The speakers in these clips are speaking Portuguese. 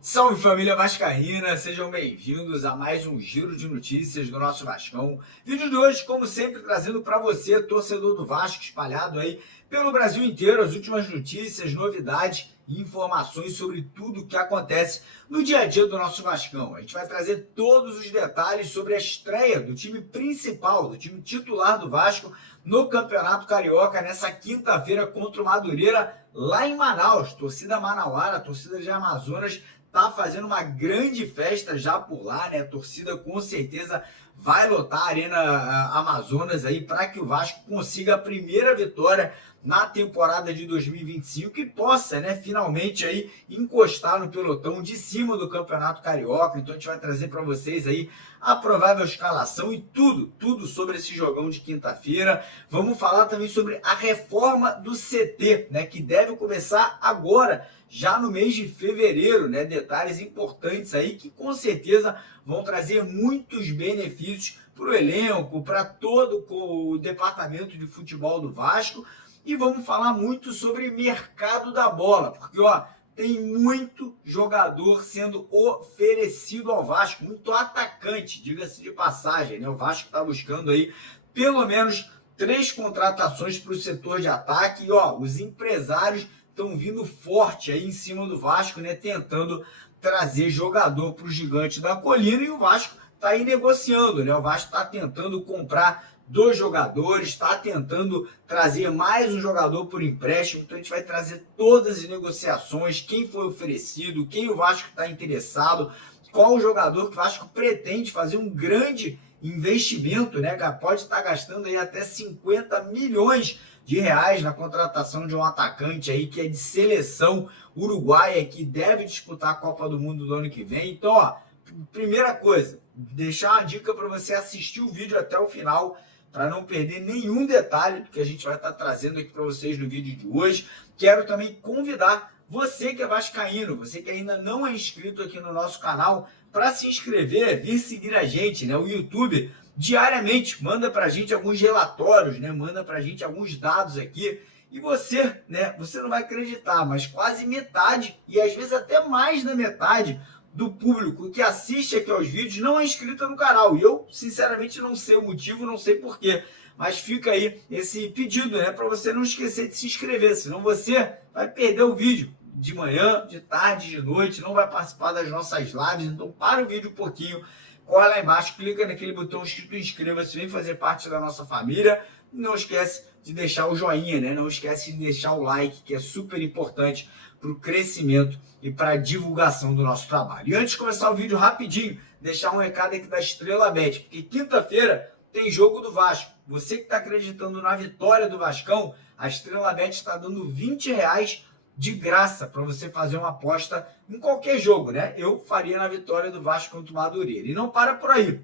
Salve família vascaína, sejam bem-vindos a mais um giro de notícias do nosso Vascão. Vídeo de hoje, como sempre, trazendo para você, torcedor do Vasco, espalhado aí pelo Brasil inteiro, as últimas notícias, novidades e informações sobre tudo o que acontece no dia a dia do nosso Vascão. A gente vai trazer todos os detalhes sobre a estreia do time principal, do time titular do Vasco no Campeonato Carioca, nessa quinta-feira contra o Madureira, lá em Manaus. Torcida manauara, torcida de Amazonas, tá fazendo uma grande festa já por lá, né? A torcida com certeza vai lotar a Arena Amazonas aí para que o Vasco consiga a primeira vitória na temporada de 2025 e possa, né, finalmente aí encostar no pelotão de cima do Campeonato Carioca. Então a gente vai trazer para vocês aí a provável escalação e tudo sobre esse jogão de quinta-feira. Vamos falar também sobre a reforma do CT, né, que deve começar agora, já no mês de fevereiro, né? Detalhes importantes aí que com certeza vão trazer muitos benefícios para o elenco, para todo o departamento de futebol do Vasco. E vamos falar muito sobre mercado da bola, porque tem muito jogador sendo oferecido ao Vasco, muito atacante, diga-se de passagem, né? O Vasco está buscando aí pelo menos 3 contratações para o setor de ataque e os empresários estão vindo forte aí em cima do Vasco, né? Tentando trazer jogador para o Gigante da Colina, e o Vasco está aí negociando, né? O Vasco está tentando comprar 2 jogadores, está tentando trazer mais um jogador por empréstimo. Então a gente vai trazer todas as negociações, quem foi oferecido, quem o Vasco está interessado, qual o jogador que o Vasco pretende fazer um grande investimento, né? Pode estar gastando aí até 50 milhões de reais na contratação de um atacante aí que é de seleção uruguaia, que deve disputar a Copa do Mundo do ano que vem. Então, primeira coisa, deixar uma dica para você assistir o vídeo até o final, para não perder nenhum detalhe do que a gente vai estar trazendo aqui para vocês no vídeo de hoje. Quero também convidar você que é vascaíno, você que ainda não é inscrito aqui no nosso canal, para se inscrever, vir seguir a gente, né? O YouTube diariamente manda para a gente alguns relatórios, né? Manda para a gente alguns dados aqui. E você, né? Você não vai acreditar, mas quase metade, e às vezes até mais da metade do público que assiste aqui aos vídeos não é inscrito no canal. E eu, sinceramente, não sei o motivo, não sei porquê. Mas fica aí esse pedido, né? Para você não esquecer de se inscrever, senão você vai perder o vídeo de manhã, de tarde, de noite, não vai participar das nossas lives. Então para o vídeo um pouquinho, corre lá embaixo, clica naquele botão escrito inscreva-se, vem fazer parte da nossa família. Não esquece de deixar o joinha, né? Não esquece de deixar o like, que é super importante para o crescimento e para a divulgação do nosso trabalho. E antes de começar o vídeo, rapidinho, deixar um recado aqui da Estrela Bet, porque quinta-feira tem jogo do Vasco. Você que está acreditando na vitória do Vascão, a Estrela Bet está dando R$20 de graça para você fazer uma aposta em qualquer jogo, né? Eu faria na vitória do Vasco contra o Madureira. E não para por aí.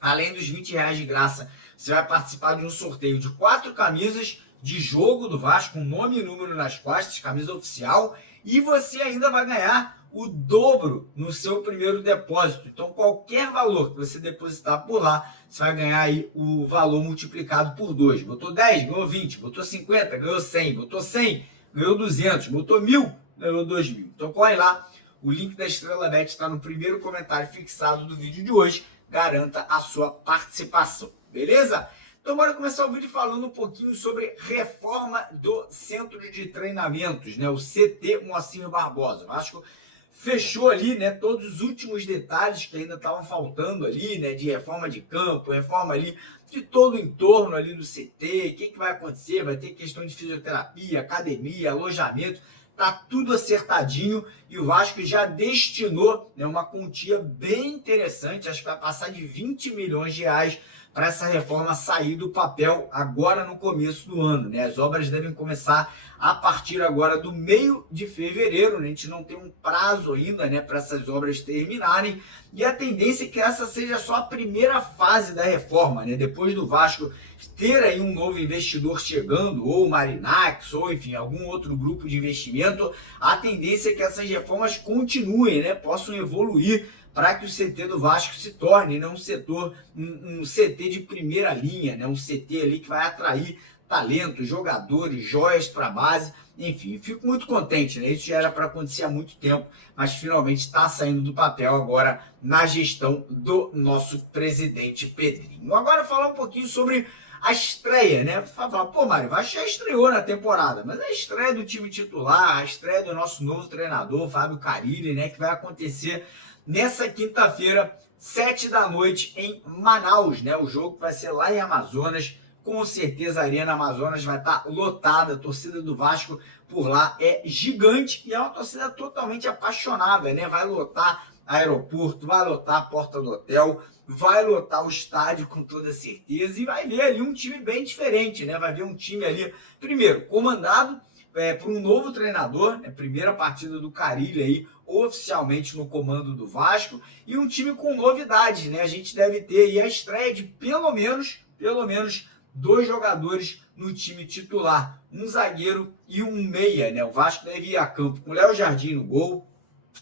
Além dos R$20 de graça, você vai participar de um sorteio de 4 camisas de jogo do Vasco, com nome e número nas costas, camisa oficial, e você ainda vai ganhar o dobro no seu primeiro depósito. Então, qualquer valor que você depositar por lá, você vai ganhar aí o valor multiplicado por 2. Botou 10, ganhou 20. Botou 50, ganhou 100. Botou 100, ganhou 200. Botou 1.000, ganhou 2.000. Então, corre lá. O link da Estrela Bet está no primeiro comentário fixado do vídeo de hoje. Garanta a sua participação. Beleza? Então, bora começar o vídeo falando um pouquinho sobre reforma do Centro de Treinamentos, né? O CT Moacir Barbosa. O Vasco fechou ali, né, todos os últimos detalhes que ainda estavam faltando ali, né, de reforma de campo, reforma ali de todo o entorno ali do CT, o que vai acontecer, vai ter questão de fisioterapia, academia, alojamento, tá tudo acertadinho e o Vasco já destinou, né, uma quantia bem interessante, acho que vai passar de 20 milhões de reais para essa reforma sair do papel agora no começo do ano, né? As obras devem começar a partir agora do meio de fevereiro, né? A gente não tem um prazo ainda, né, para essas obras terminarem, e a tendência é que essa seja só a primeira fase da reforma, né? Depois do Vasco ter aí um novo investidor chegando, ou o Marinax, ou enfim, algum outro grupo de investimento, a tendência é que essas reformas continuem, né, possam evoluir para que o CT do Vasco se torne, né, um CT de primeira linha, né, um CT ali que vai atrair talentos, jogadores, joias para a base. Enfim, fico muito contente, né? Isso já era para acontecer há muito tempo, mas finalmente está saindo do papel agora na gestão do nosso presidente Pedrinho. Agora falar um pouquinho sobre a estreia, né? Falar, pô, Mário, o Vasco já estreou na temporada, mas a estreia do time titular, a estreia do nosso novo treinador, Fábio Carille, né? Que vai acontecer nessa quinta-feira, 7 da noite, em Manaus, né? O jogo vai ser lá em Amazonas. Com certeza a Arena Amazonas vai estar lotada, a torcida do Vasco por lá é gigante e é uma torcida totalmente apaixonada, né? Vai lotar aeroporto, vai lotar a porta do hotel, vai lotar o estádio com toda certeza e vai ver ali um time bem diferente, né? Vai ver um time ali, primeiro, comandado por um novo treinador, né? Primeira partida do Carille aí, oficialmente no comando do Vasco, e um time com novidades, né? A gente deve ter aí a estreia de pelo menos 2 jogadores no time titular, um zagueiro e um meia, né? O Vasco deve ir a campo com o Léo Jardim no gol,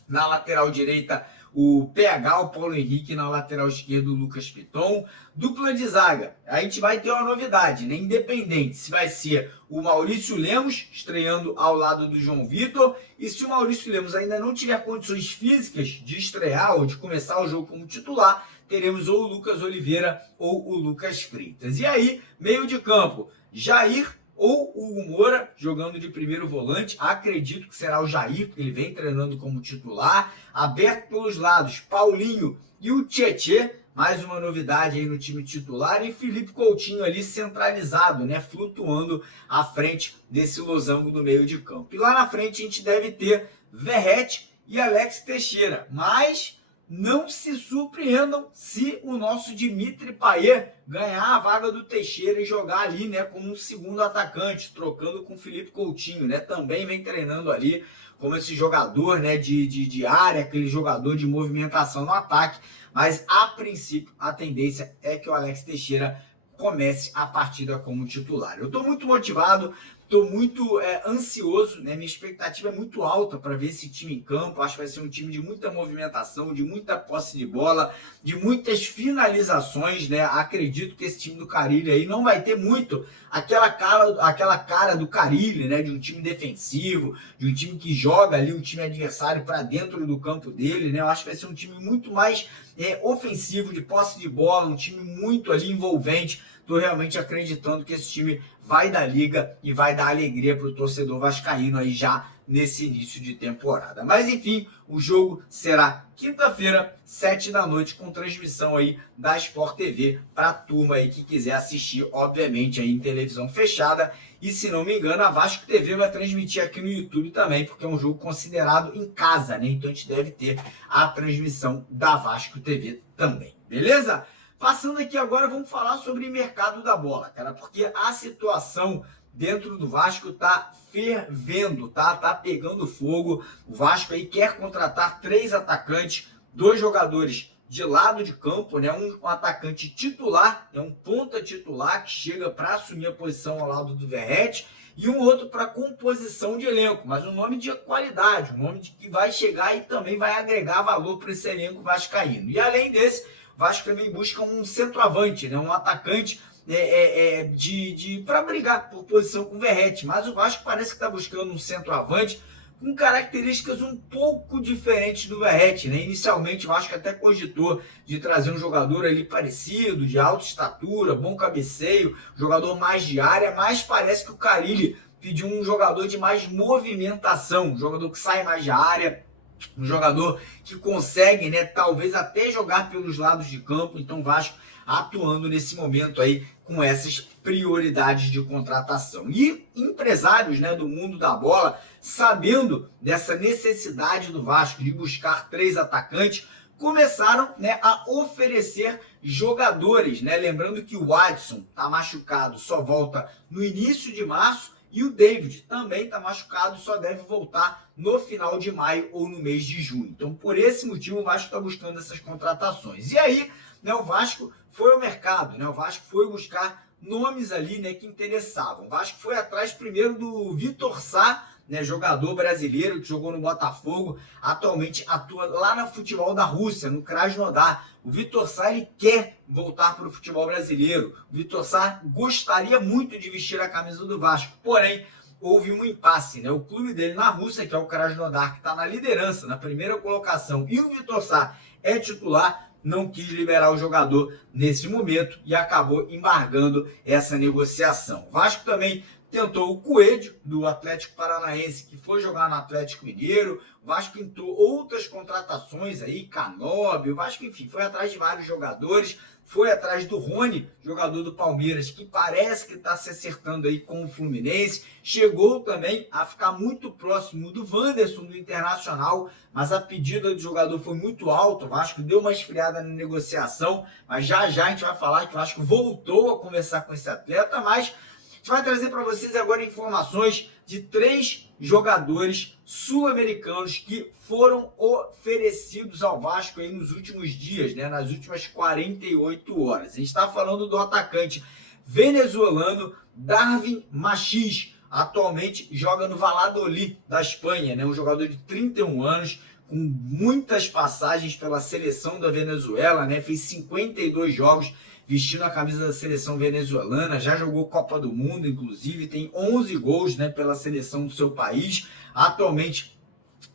na lateral direita o PH, o Paulo Henrique, na lateral esquerda o Lucas Piton, dupla de zaga. A gente vai ter uma novidade, né? Independente se vai ser o Maurício Lemos estreando ao lado do João Vitor, e se o Maurício Lemos ainda não tiver condições físicas de estrear ou de começar o jogo como titular, teremos ou o Lucas Oliveira ou o Lucas Freitas. E aí, meio de campo, Jair ou o Hugo Moura jogando de primeiro volante. Acredito que será o Jair, porque ele vem treinando como titular. Aberto pelos lados, Paulinho e o Tietê. Mais uma novidade aí no time titular. E Felipe Coutinho ali centralizado, né? Flutuando à frente desse losango do meio de campo. E lá na frente a gente deve ter Verratti e Alex Teixeira. Mas não se surpreendam se o nosso Dimitri Payet ganhar a vaga do Teixeira e jogar ali, né, como um segundo atacante, trocando com o Felipe Coutinho, né? Também vem treinando ali como esse jogador, né, de área, aquele jogador de movimentação no ataque. Mas, a princípio, a tendência é que o Alex Teixeira comece a partida como titular. Eu estou muito motivado, estou muito ansioso, né? Minha expectativa é muito alta para ver esse time em campo. Acho que vai ser um time de muita movimentação, de muita posse de bola, de muitas finalizações, né? Acredito que esse time do Carille aí não vai ter muito aquela cara do Carille, né? De um time defensivo, de um time que joga ali o time adversário para dentro do campo dele, né? Eu acho que vai ser um time muito mais ofensivo, de posse de bola, um time muito ali envolvente. Estou realmente acreditando que esse time vai dar liga e vai dar alegria para o torcedor vascaíno aí já nesse início de temporada. Mas enfim, o jogo será quinta-feira, 7 da noite, com transmissão aí da Sport TV para a turma aí que quiser assistir, obviamente aí em televisão fechada. E se não me engano, a Vasco TV vai transmitir aqui no YouTube também, porque é um jogo considerado em casa, né? Então a gente deve ter a transmissão da Vasco TV também, beleza? Passando aqui agora, vamos falar sobre o mercado da bola, cara, porque a situação dentro do Vasco tá fervendo, tá pegando fogo. O Vasco aí quer contratar 3 atacantes, 2 jogadores de lado de campo, né? Um atacante titular, um ponta titular que chega para assumir a posição ao lado do Verratti, e um outro para composição de elenco, mas um nome de qualidade, um nome que vai chegar e também vai agregar valor para esse elenco vascaíno. E além desse, o Vasco também busca um centroavante, né? Um atacante para brigar por posição com o Verratti, mas o Vasco parece que está buscando um centroavante com características um pouco diferentes do Verratti, né? Inicialmente o Vasco até cogitou de trazer um jogador ali parecido, de alta estatura, bom cabeceio, jogador mais de área, mas parece que o Carille pediu um jogador de mais movimentação, um jogador que sai mais de área, um jogador que consegue, né, talvez até jogar pelos lados de campo. Então o Vasco atuando nesse momento aí com essas prioridades de contratação. E empresários, né, do mundo da bola, sabendo dessa necessidade do Vasco de buscar 3 atacantes, começaram, né, a oferecer jogadores, né? Lembrando que o Watson está machucado, só volta no início de março, e o David também está machucado, só deve voltar no final de maio ou no mês de junho. Então, por esse motivo, o Vasco está buscando essas contratações. E aí, né, o Vasco foi ao mercado, né? O Vasco foi buscar nomes ali, né, que interessavam. O Vasco foi atrás primeiro do Vitor Sá, né, jogador brasileiro que jogou no Botafogo, atualmente atua lá no futebol da Rússia, no Krasnodar. O Vitor Sá ele quer voltar para o futebol brasileiro. O Vitor Sá gostaria muito de vestir a camisa do Vasco, porém houve um impasse, né? O clube dele na Rússia, que é o Krasnodar, que está na liderança, na primeira colocação, e o Vitor Sá é titular, não quis liberar o jogador nesse momento e acabou embargando essa negociação. O Vasco também tentou o Coelho, do Atlético Paranaense, que foi jogar no Atlético Mineiro. O Vasco tentou outras contratações aí, Canobi. O Vasco, enfim, foi atrás de vários jogadores. Foi atrás do Rony, jogador do Palmeiras, que parece que está se acertando aí com o Fluminense. Chegou também a ficar muito próximo do Wanderson, do Internacional, mas a pedida do jogador foi muito alta. O Vasco deu uma esfriada na negociação, mas já a gente vai falar que o Vasco voltou a conversar com esse atleta, mas a gente vai trazer para vocês agora informações de 3 jogadores sul-americanos que foram oferecidos ao Vasco aí nos últimos dias, né, nas últimas 48 horas. A gente está falando do atacante venezuelano Darwin Machís, atualmente joga no Valladolid da Espanha, né, um jogador de 31 anos, com muitas passagens pela seleção da Venezuela, né, fez 52 jogos vestindo a camisa da seleção venezuelana, já jogou Copa do Mundo, inclusive, tem 11 gols, né, pela seleção do seu país, atualmente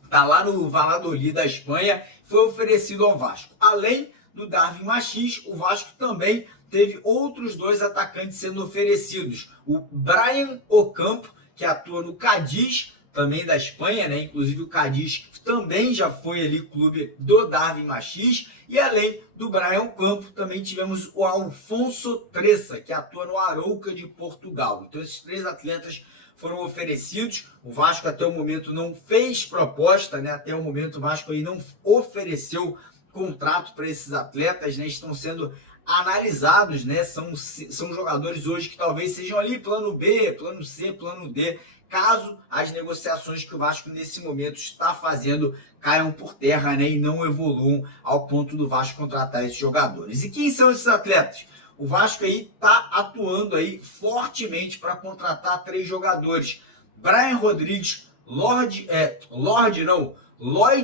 está lá no Valladolid da Espanha, foi oferecido ao Vasco. Além do Darwin Machís, o Vasco também teve outros 2 atacantes sendo oferecidos, o Brian Ocampo, que atua no Cádiz, também da Espanha, né? Inclusive o Cádiz também já foi ali clube do Darwin Machís, e além do Brian Ocampo, também tivemos o Alfonso Tressa, que atua no Arouca de Portugal. Então esses 3 atletas foram oferecidos. O Vasco até o momento não fez proposta, né? Até o momento o Vasco aí não ofereceu contrato para esses atletas, né? Estão sendo analisados, né? São jogadores hoje que talvez sejam ali plano B, plano C, plano D, caso as negociações que o Vasco nesse momento está fazendo caiam por terra, né, e não evoluam ao ponto do Vasco contratar esses jogadores. E quem são esses atletas? O Vasco aí está atuando aí fortemente para contratar 3 jogadores. Brian Rodrigues, Lloyd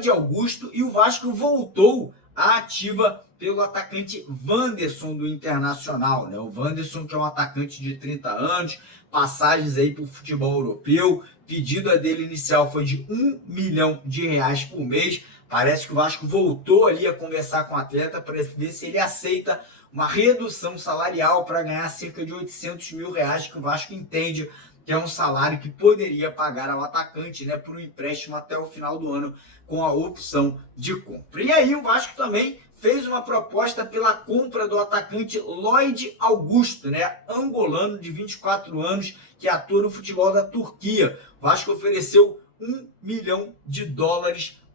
Augusto, e o Vasco voltou à ativa pelo atacante Wanderson do Internacional, né? O Wanderson, que é um atacante de 30 anos, passagens aí para o futebol europeu, pedida dele inicial foi de R$1 milhão por mês. Parece que o Vasco voltou ali a conversar com o atleta para ver se ele aceita uma redução salarial para ganhar cerca de R$800 mil, que o Vasco entende que é um salário que poderia pagar ao atacante, né, por um empréstimo até o final do ano com a opção de compra. E aí o Vasco também fez uma proposta pela compra do atacante Lloyd Augusto, né, angolano de 24 anos, que atua no futebol da Turquia. O Vasco ofereceu $1 milhão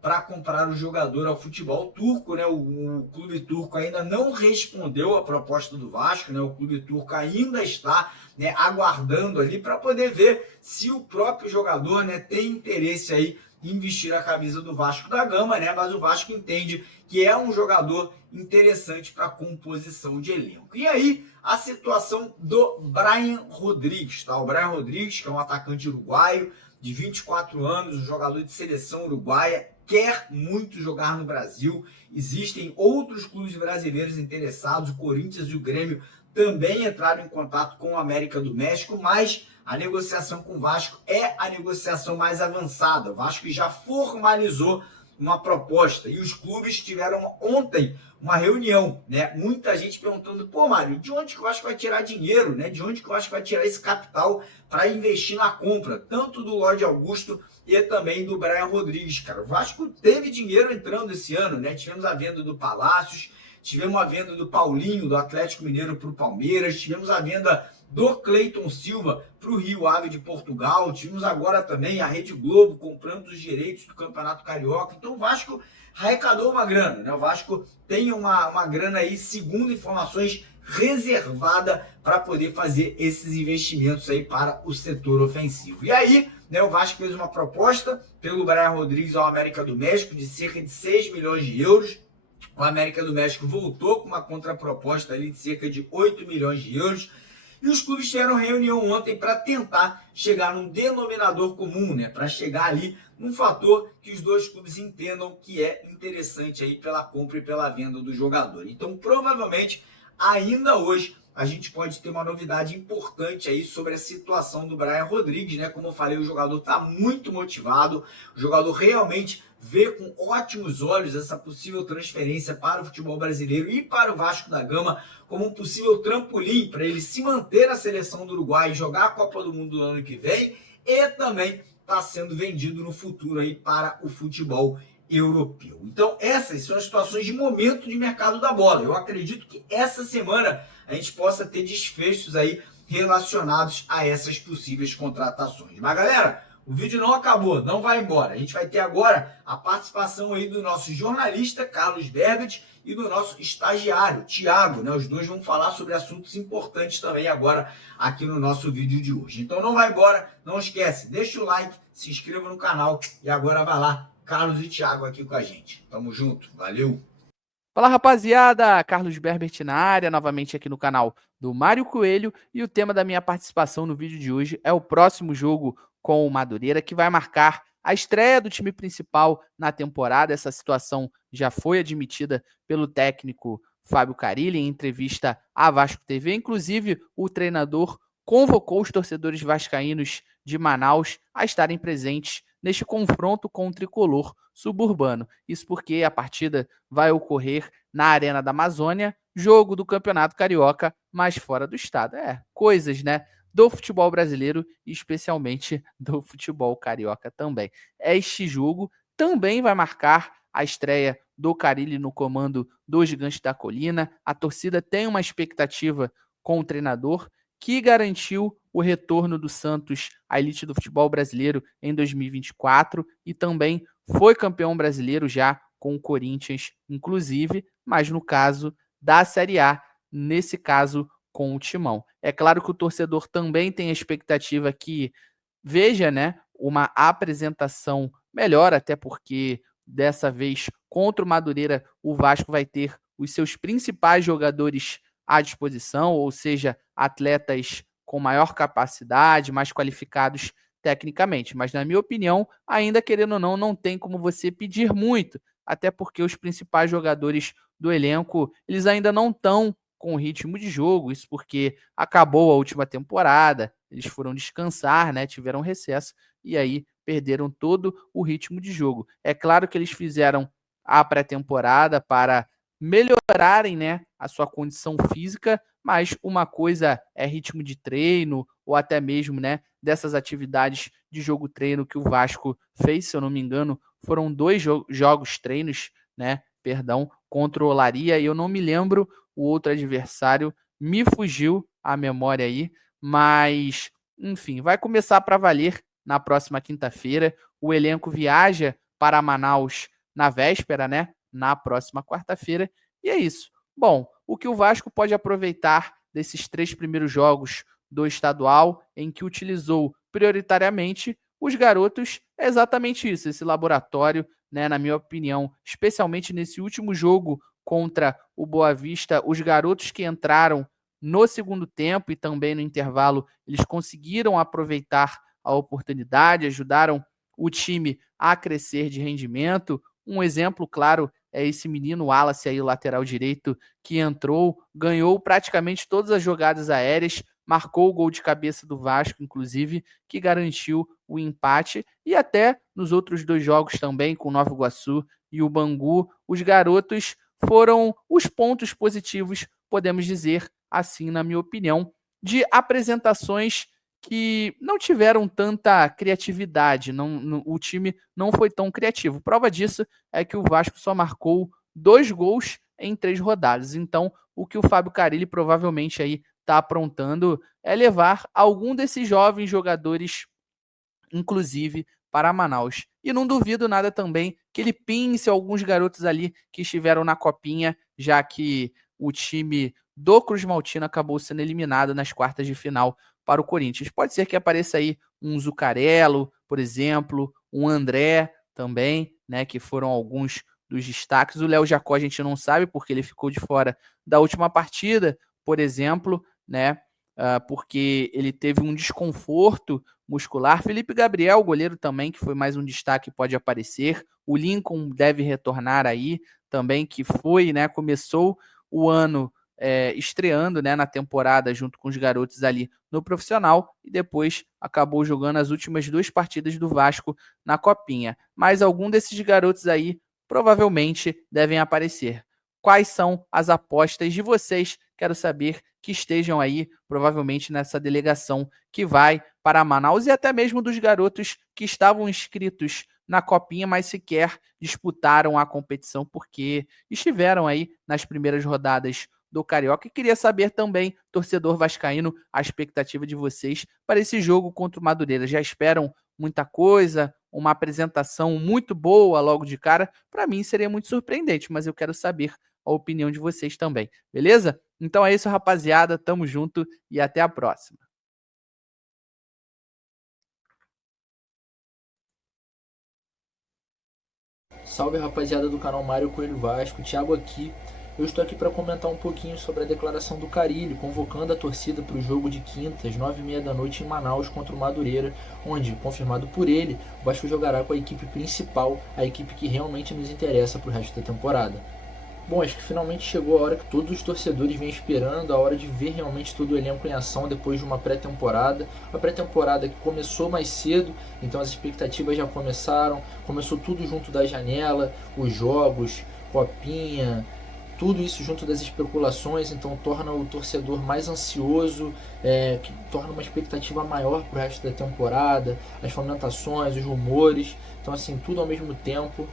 para comprar o jogador ao futebol turco, né? O clube turco ainda não respondeu à proposta do Vasco, né? O clube turco ainda está, né, aguardando ali para poder ver se o próprio jogador, né, tem interesse aí em vestir a camisa do Vasco da Gama, né? Mas o Vasco entende que é um jogador interessante para a composição de elenco. E aí, a situação do Brian Rodrigues, tá? O Brian Rodrigues, que é um atacante uruguaio de 24 anos, um jogador de seleção uruguaia, quer muito jogar no Brasil. Existem outros clubes brasileiros interessados, o Corinthians e o Grêmio também entraram em contato com o América do México, mas a negociação com o Vasco é a negociação mais avançada. O Vasco já formalizou uma proposta e os clubes tiveram ontem uma reunião, né? Muita gente perguntando, pô, Mário, de onde que o Vasco vai tirar dinheiro, né? De onde que o Vasco vai tirar esse capital para investir na compra, tanto do Lloyd Augusto e também do Brian Rodrigues, cara. O Vasco teve dinheiro entrando esse ano, né? Tivemos a venda do Palácios, tivemos a venda do Paulinho, do Atlético Mineiro para o Palmeiras, tivemos a venda do Cleiton Silva para o Rio Ave de Portugal, tivemos agora também a Rede Globo comprando os direitos do Campeonato Carioca. Então o Vasco arrecadou uma grana, né? O Vasco tem uma grana aí, segundo informações, reservada para poder fazer esses investimentos aí para o setor ofensivo. E aí, né, o Vasco fez uma proposta pelo Brian Rodrigues ao América do México de cerca de 6 milhões de euros. O América do México voltou com uma contraproposta ali de cerca de 8 milhões de euros. E os clubes tiveram reunião ontem para tentar chegar num denominador comum, né? Para chegar ali num fator que os dois clubes entendam que é interessante aí pela compra e pela venda do jogador. Então, provavelmente, ainda hoje, a gente pode ter uma novidade importante aí sobre a situação do Brian Rodrigues, né? Como eu falei, o jogador está muito motivado, o jogador realmente vê com ótimos olhos essa possível transferência para o futebol brasileiro e para o Vasco da Gama como um possível trampolim para ele se manter na seleção do Uruguai e jogar a Copa do Mundo no ano que vem, e também está sendo vendido no futuro aí para o futebol europeu. Então essas são as situações de momento de mercado da bola. Eu acredito que essa semana a gente possa ter desfechos aí relacionados a essas possíveis contratações. Mas galera, o vídeo não acabou, não vai embora. A gente vai ter agora a participação aí do nosso jornalista Carlos Berbet e do nosso estagiário Thiago, né? Os dois vão falar sobre assuntos importantes também agora aqui no nosso vídeo de hoje. Então não vai embora, não esquece, deixa o like, se inscreva no canal e agora vai lá, Carlos e Thiago aqui com a gente. Tamo junto, valeu! Fala rapaziada, Carlos Berbet na área, novamente aqui no canal do Mário Coelho, e o tema da minha participação no vídeo de hoje é o próximo jogo com o Madureira, que vai marcar a estreia do time principal na temporada. Essa situação já foi admitida pelo técnico Fábio Carilli em entrevista à Vasco TV, inclusive o treinador convocou os torcedores vascaínos de Manaus a estarem presentes neste confronto com o tricolor suburbano. Isso porque a partida vai ocorrer na Arena da Amazônia, jogo do Campeonato Carioca, mas fora do estado. Coisas, né, do futebol brasileiro e especialmente do futebol carioca também. Este jogo também vai marcar a estreia do Carilli no comando do Gigante da Colina. A torcida tem uma expectativa com o treinador, que garantiu o retorno do Santos à elite do futebol brasileiro em 2024 e também foi campeão brasileiro já com o Corinthians, inclusive, mas no caso da Série A, nesse caso com o Timão. É claro que o torcedor também tem a expectativa que veja, né, uma apresentação melhor, até porque dessa vez contra o Madureira o Vasco vai ter os seus principais jogadores à disposição, ou seja, atletas com maior capacidade, mais qualificados tecnicamente. Mas, na minha opinião, ainda querendo ou não, não tem como você pedir muito, até porque os principais jogadores do elenco, eles ainda não estão com ritmo de jogo, isso porque acabou a última temporada, eles foram descansar, né, tiveram recesso, e aí perderam todo o ritmo de jogo. É claro que eles fizeram a pré-temporada para melhorarem, né, a sua condição física, mas uma coisa é ritmo de treino ou até mesmo, né, dessas atividades de jogo-treino que o Vasco fez, se eu não me engano, foram 2 jogos treinos, né, perdão, contra o Olaria, e eu não me lembro o outro adversário, me fugiu a memória aí, mas enfim, vai começar para valer na próxima quinta-feira. O elenco viaja para Manaus na véspera, né, na próxima quarta-feira, e é isso. Bom, o que o Vasco pode aproveitar desses 3 primeiros jogos do estadual, em que utilizou prioritariamente os garotos, é exatamente isso, esse laboratório, né, na minha opinião, especialmente nesse último jogo contra o Boa Vista, os garotos que entraram no segundo tempo e também no intervalo, eles conseguiram aproveitar a oportunidade, ajudaram o time a crescer de rendimento. Um exemplo, claro, é esse menino Wallace aí, o lateral direito, que entrou, ganhou praticamente todas as jogadas aéreas, marcou o gol de cabeça do Vasco, inclusive, que garantiu o empate. E até nos outros 2 jogos também, com o Nova Iguaçu e o Bangu, os garotos foram os pontos positivos, podemos dizer assim, na minha opinião, de apresentações que não tiveram tanta criatividade, o time não foi tão criativo. Prova disso é que o Vasco só marcou 2 gols em 3 rodadas. Então, o que o Fábio Carilli provavelmente aí está aprontando é levar algum desses jovens jogadores, inclusive, para Manaus. E não duvido nada também que ele pince alguns garotos ali que estiveram na copinha, já que o time do Cruz Maltino acabou sendo eliminado nas quartas de final para o Corinthians. Pode ser que apareça aí um Zucarello, por exemplo, um André também, né, que foram alguns dos destaques. O Léo Jacó a gente não sabe porque ele ficou de fora da última partida, por exemplo, né? porque ele teve um desconforto muscular. Felipe Gabriel, goleiro também, que foi mais um destaque, pode aparecer. O Lincoln deve retornar aí também, que foi, né, começou o ano estreando, né, na temporada junto com os garotos ali no profissional e depois acabou jogando as últimas 2 partidas do Vasco na Copinha. Mas algum desses garotos aí provavelmente devem aparecer. Quais são as apostas de vocês? Quero saber, que estejam aí provavelmente nessa delegação que vai para Manaus e até mesmo dos garotos que estavam inscritos na Copinha, mas sequer disputaram a competição porque estiveram aí nas primeiras rodadas do Carioca. E queria saber também, torcedor vascaíno, a expectativa de vocês para esse jogo contra o Madureira. Já esperam muita coisa, uma apresentação muito boa logo de cara? Para mim seria muito surpreendente, mas eu quero saber a opinião de vocês também, beleza? Então é isso, rapaziada, tamo junto e até a próxima. Salve, rapaziada do canal Mário Coelho Vasco, Thiago aqui. Eu estou aqui para comentar um pouquinho sobre a declaração do Carille, convocando a torcida para o jogo de quinta, às 9h30 da noite em Manaus contra o Madureira, onde, confirmado por ele, o Vasco jogará com a equipe principal, a equipe que realmente nos interessa para o resto da temporada. Bom, acho que finalmente chegou a hora que todos os torcedores vêm esperando, a hora de ver realmente todo o elenco em ação depois de uma pré-temporada. A pré-temporada que começou mais cedo, então as expectativas já começaram, começou tudo junto da janela, os jogos, Copinha, tudo isso junto das especulações, então torna o torcedor mais ansioso, que torna uma expectativa maior para o resto da temporada, as fomentações, os rumores, então assim, tudo ao mesmo tempo.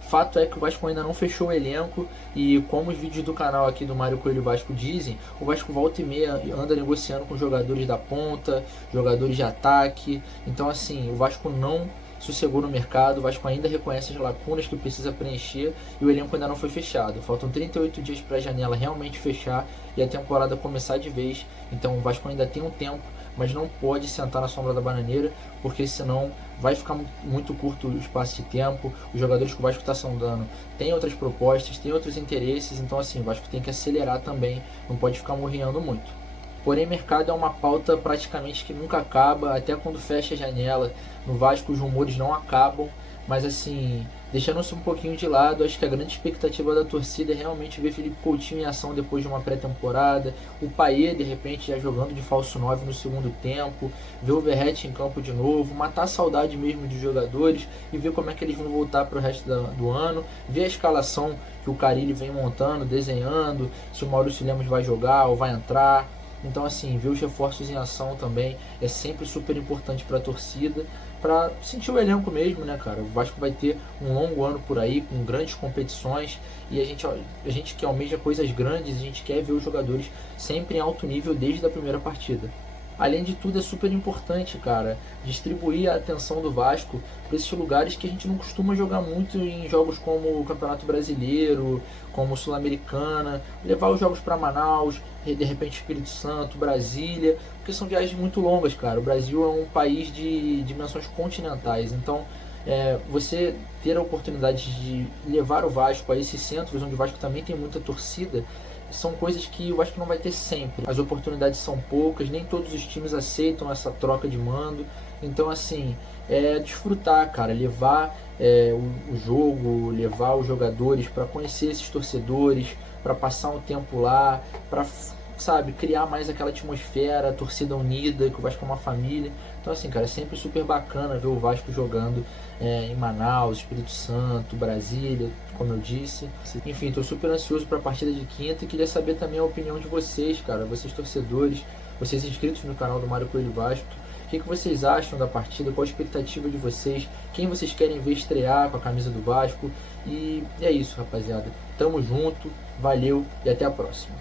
Fato é que o Vasco ainda não fechou o elenco e, como os vídeos do canal aqui do Mário Coelho Vasco dizem, o Vasco volta e meia anda negociando com jogadores da ponta, jogadores de ataque. Então assim, o Vasco não sossegou no mercado, o Vasco ainda reconhece as lacunas que precisa preencher e o elenco ainda não foi fechado. Faltam 38 dias para a janela realmente fechar e a temporada começar de vez. Então o Vasco ainda tem um tempo, mas não pode sentar na sombra da bananeira, porque senão vai ficar muito curto o espaço de tempo. Os jogadores que o Vasco está sondando têm outras propostas, têm outros interesses, então assim, o Vasco tem que acelerar também, não pode ficar morrendo muito. Porém, mercado é uma pauta praticamente que nunca acaba, até quando fecha a janela. No Vasco os rumores não acabam, mas assim, deixando-se um pouquinho de lado, acho que a grande expectativa da torcida é realmente ver Felipe Coutinho em ação depois de uma pré-temporada, o Payet de repente já jogando de falso 9 no segundo tempo, ver o Verratti em campo de novo, matar a saudade mesmo dos jogadores e ver como é que eles vão voltar para o resto do ano, ver a escalação que o Carille vem montando, desenhando, se o Maurício Lemos vai jogar ou vai entrar. Então assim, ver os reforços em ação também é sempre super importante para a torcida, para sentir o elenco mesmo, né, cara? O Vasco vai ter um longo ano por aí, com grandes competições, e a gente que almeja coisas grandes, a gente quer ver os jogadores sempre em alto nível desde a primeira partida. Além de tudo, é super importante, cara, distribuir a atenção do Vasco para esses lugares que a gente não costuma jogar muito em jogos como o Campeonato Brasileiro, como Sul-Americana, levar os jogos para Manaus, de repente Espírito Santo, Brasília, porque são viagens muito longas, cara. O Brasil é um país de dimensões continentais, então você ter a oportunidade de levar o Vasco a esses centros, onde o Vasco também tem muita torcida, são coisas que eu acho que não vai ter sempre. As oportunidades são poucas, nem todos os times aceitam essa troca de mando. Então, assim, desfrutar, cara, levar o jogo, levar os jogadores para conhecer esses torcedores, para passar um tempo lá, para, sabe, criar mais aquela atmosfera, a torcida unida, que o Vasco é uma família. Então, assim, cara, é sempre super bacana ver o Vasco jogando em Manaus, Espírito Santo, Brasília, como eu disse. Enfim, tô super ansioso para a partida de quinta e queria saber também a opinião de vocês, cara, vocês torcedores, vocês inscritos no canal do Mário Coelho Vasco. O que vocês acham da partida? Qual a expectativa de vocês? Quem vocês querem ver estrear com a camisa do Vasco? E é isso, rapaziada. Tamo junto, valeu e até a próxima.